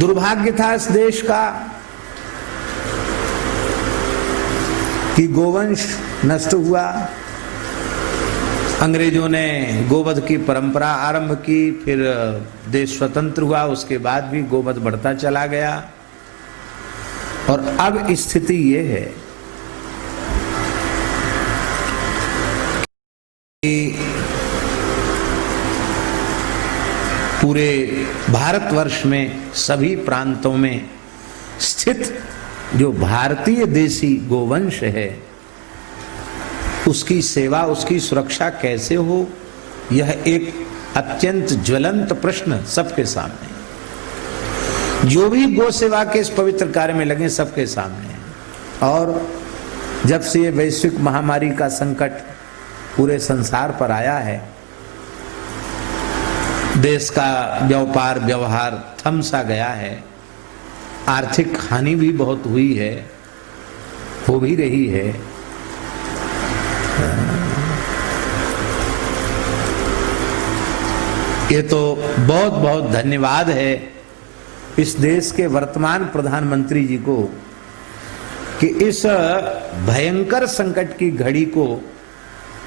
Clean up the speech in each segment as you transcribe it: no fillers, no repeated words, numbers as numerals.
दुर्भाग्य था इस देश का कि गोवंश नष्ट हुआ। अंग्रेजों ने गोवध की परंपरा आरंभ की, फिर देश स्वतंत्र हुआ, उसके बाद भी गोवध बढ़ता चला गया। और अब स्थिति ये है कि पूरे भारतवर्ष में सभी प्रांतों में स्थित जो भारतीय देसी गोवंश है उसकी सेवा, उसकी सुरक्षा कैसे हो, यह एक अत्यंत ज्वलंत प्रश्न सबके सामने है। जो भी गो सेवा के इस पवित्र कार्य में लगे सबके सामने है। और जब से ये वैश्विक महामारी का संकट पूरे संसार पर आया है, देश का व्यापार व्यवहार थम सा गया है, आर्थिक हानि भी बहुत हुई है, हो भी रही है। ये तो बहुत बहुत धन्यवाद है इस देश के वर्तमान प्रधानमंत्री जी को कि इस भयंकर संकट की घड़ी को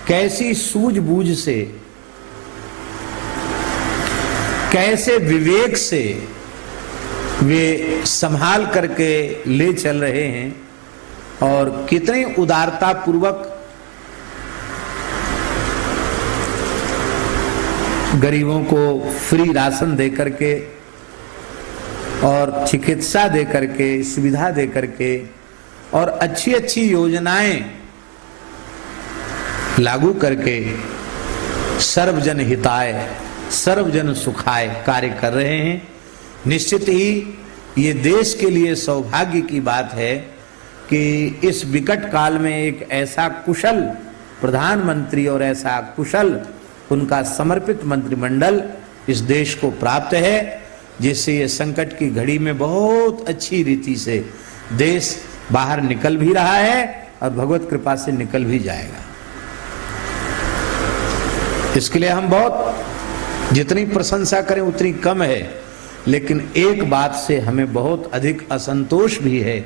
कैसी सूझबूझ से, कैसे विवेक से वे संभाल करके ले चल रहे हैं और कितनी उदारता पूर्वक गरीबों को फ्री राशन दे करके और चिकित्सा दे करके, सुविधा दे करके और अच्छी अच्छी योजनाएं लागू करके सर्वजन हिताय सर्वजन सुखाय कार्य कर रहे हैं। निश्चित ही ये देश के लिए सौभाग्य की बात है कि इस विकट काल में एक ऐसा कुशल प्रधानमंत्री और ऐसा कुशल उनका समर्पित मंत्रिमंडल इस देश को प्राप्त है, जिससे ये संकट की घड़ी में बहुत अच्छी रीति से देश बाहर निकल भी रहा है और भगवत कृपा से निकल भी जाएगा। इसके लिए हम बहुत जितनी प्रशंसा करें उतनी कम है, लेकिन एक बात से हमें बहुत अधिक असंतोष भी है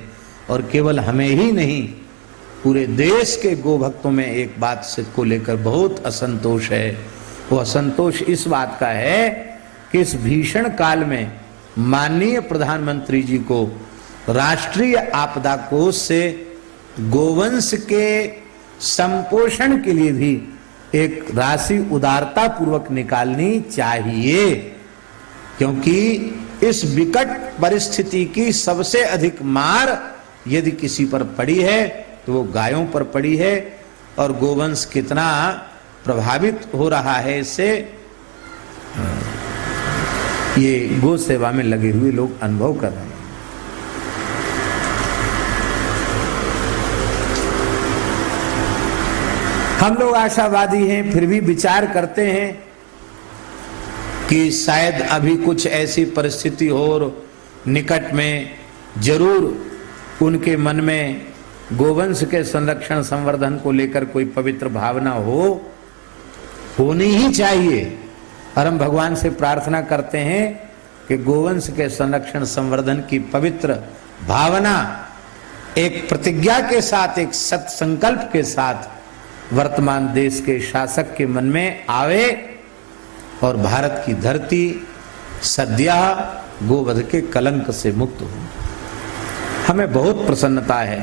और केवल हमें ही नहीं पूरे देश के गो भक्तों में एक बात से को लेकर बहुत असंतोष है। वो असंतोष इस बात का है कि इस भीषण काल में माननीय प्रधानमंत्री जी को राष्ट्रीय आपदा कोष से गोवंश के संपोषण के लिए भी एक राशि उदारता पूर्वक निकालनी चाहिए, क्योंकि इस विकट परिस्थिति की सबसे अधिक मार यदि किसी पर पड़ी है तो वो गायों पर पड़ी है। और गोवंश कितना प्रभावित हो रहा है इससे, ये गो सेवा में लगे हुए लोग अनुभव कर रहे हैं। हम लोग आशावादी हैं, फिर भी विचार करते हैं कि शायद अभी कुछ ऐसी परिस्थिति हो और निकट में जरूर उनके मन में गोवंश के संरक्षण संवर्धन को लेकर कोई पवित्र भावना होनी ही चाहिए। और हम भगवान से प्रार्थना करते हैं कि गोवंश के संरक्षण संवर्धन की पवित्र भावना एक प्रतिज्ञा के साथ, एक सत संकल्प के साथ वर्तमान देश के शासक के मन में आवे और भारत की धरती सद्या गोवध के कलंक से मुक्त हो। हमें बहुत प्रसन्नता है।